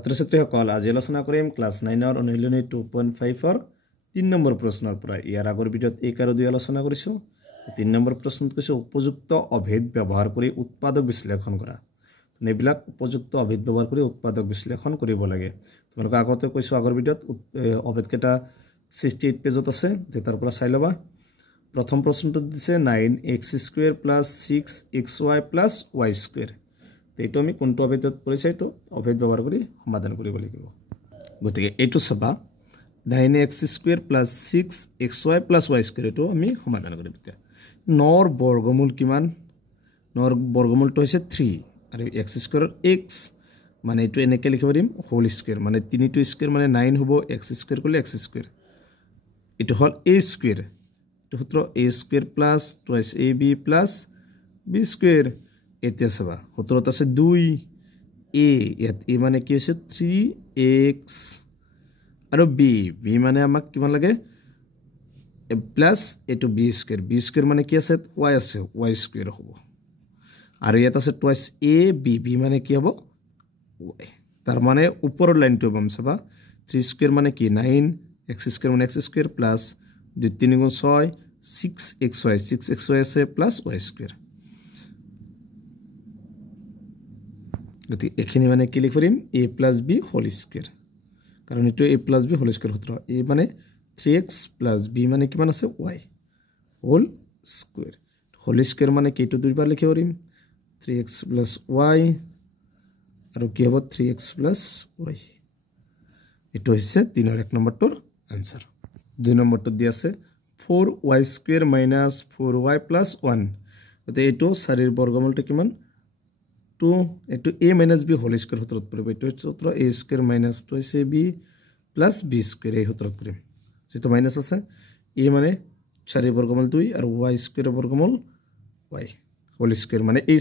ছাত্ৰ-ছাত্ৰীসকল আজি আলোচনা কৰিম ক্লাছ 9ৰ অনুশীলনী 2.5ৰ 3 নম্বৰ প্ৰশ্নৰ পৰা। ইয়াৰ আগৰ ভিডিঅ'ত 1 আৰু 2 আলোচনা কৰিছো। 3 নম্বৰ প্ৰশ্নত কৈছে উপযুক্ত অভেদ ব্যৱহাৰ কৰি উৎপাদক বিশ্লেষণ কৰা। এইবিলাক উপযুক্ত অভেদ ব্যৱহাৰ কৰি উৎপাদক বিশ্লেষণ কৰিব লাগে। তোমালোকক আগতে কৈছো আগৰ ভিডিঅ'ত অভেদ কেইটা 68 পেজত আছে, তাৰ পৰা চাই লবা। প্ৰথম প্ৰশ্নটো দিছে 9x² + 6xy + y²। এইটো আমি কোনটো অভেদত কৰিছে এইটো অভেদ ব্যৱহাৰ কৰি সমাধান কৰিব লাগিব। গতিকে এইটো চাবা 9x² + 6xy + y² এইটো আমি সমাধান কৰিম। এতিয়া 9ৰ বৰ্গমূল কিমান? 9ৰ বৰ্গমূলটো হৈছে 3 আৰু x² x মানে এইটো এনেকৈ লিখিব পাৰিম হোল স্কুৱেৰ মানে 3টো স্কুৱেৰ মানে 9 হ'ব, x² কৰিলে x²। এইটো হ'ল a², এইটো সূত্ৰ a² + 2ab + b²। এতিয়া চাবা সূত্ৰত আছে 2a, ইয়াত a মানে কি হৈছে 3x আৰু b মানে আমাক কিমান লাগে প্লাছ এইটো b² মানে কি আছে y আছে y² হ'ব। আৰু ইয়াত আছে 2ab মানে কি হ'ব y। তাৰ মানে ওপৰৰ লাইনটো পাম চাবা 3² মানে কি 9, x² মানে x² প্লাছ 2 3 গুণ 6 6xy আছে প্লাছ y²। গতিকে এখিনি মানে কি লিখি পাৰিম a + b হোল স্কুৱেৰ, কাৰণ এইটো a + b হোল স্কুৱেৰ সূত্ৰ। a মানে 3x + b মানে কিমান আছে y whole square. Whole square মানে কি এইটো দুইবাৰ লিখিব পাৰিম 3x + y আৰু কি হ'ব 3x + y। এইটো হৈছে 3ৰ 1 নম্বৰটোৰ আনসাৰ। 2 নম্বৰটো দি আছে 4y² - 4y + 1। গতিকে এইটো 4ৰ বৰ্গমূলটো কিমান 2, এইটো a - b হোল স্কুৱেৰ সূত্ৰত পৰিব। এইটো সূত্ৰ a² - 2ab + b² এই সূত্ৰত কৰিম। যেটো মাইনাস আছে a মানে 4ৰ বৰ্গমূল 2 আৰু y² বৰ্গমূল y হোল স্কুৱেৰ মানে a²।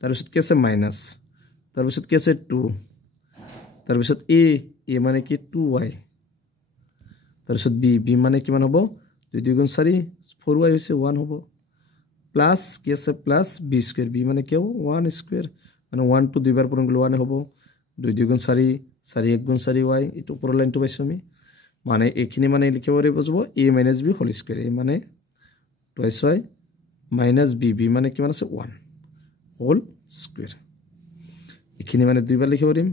তাৰপিছত কি আছে মাইনাস, তাৰপিছত কি আছে 2, তাৰপিছত a মানে কি 2y, তাৰপিছত b মানে কিমান হ'ব 2 2 গুণ 4 4y হৈছে 1 হ'ব, প্লাস কি আছে প্লাস b² b মানে কি হ'ব 1² মানে 1 টো দুইবাৰ পূৰণ কৰিলে 1 হ'ব 2 2 গুণ 4 4 1 গুণ 4y। এইটো ওপৰৰ লাইনটো পাইছো আমি, মানে এইখিনি মানে লিখিব পাৰিব যাব a - b whole square. a মানে 2y - b মানে কিমান আছে 1 হোল স্কুৱেৰ। এইখিনি মানে দুইবাৰ লিখিব পাৰিম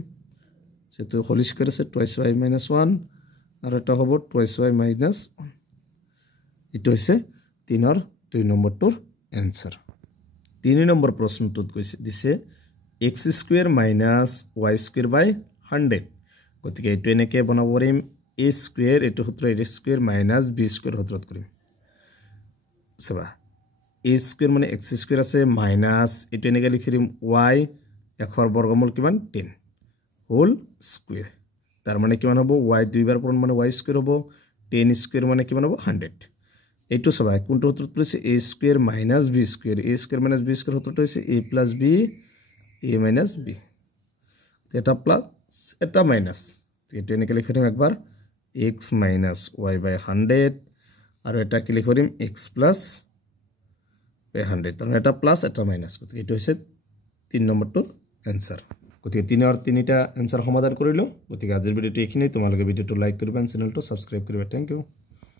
যেটো হোল স্কুৱেৰ আছে 2y - 1 আৰু এটা হ'ব 2y - 1। এইটো হৈছে 3ৰ 2 নম্বৰটোৰ এনসাৰ। 3 নম্বৰ প্ৰশ্নটোত কৈছে দিছে x² - y² / 100। গতিকে এইটো এনেকৈ বনাব পাৰিম a², এইটো সূত্ৰ a² - b² সূত্ৰত কৰিম। চাবা a² মানে x² আছে মাইনাস এইটো এনেকৈ লিখি দিম y 1ৰ বৰ্গমূল কিমান 10 হোল স্কুৱেৰ। তাৰ মানে কিমান হ'ব y দুইবাৰ পূৰণ মানে y² হ'ব 10² মানে কিমান হ'ব 100। এইটো চাবা কোনটো সূত্ৰত পৰিছে a² - b²। a² - b² সূত্ৰটো হৈছে a + b a - b, এটা প্লাস এটা মাইনাস। এইটো এনেকৈ লিখি দিম একবাৰ x - y / 100 আৰু এটা কি লিখি দিম x + 100, তাৰ মানে এটা প্লাস এটা মাইনাস। গতিকে এইটো হৈছে 3 নম্বৰটোৰ এনসাৰ। গতিকে 3ৰ 3টা এনসাৰ সমাধান কৰিলো। গতিকে আজিৰ ভিডিঅ'টো এইখিনি। তোমালোকে ভিডিঅ'টো লাইক কৰিবা, চেনেলটো সাবস্ক্ৰাইব কৰিবা। Thank U.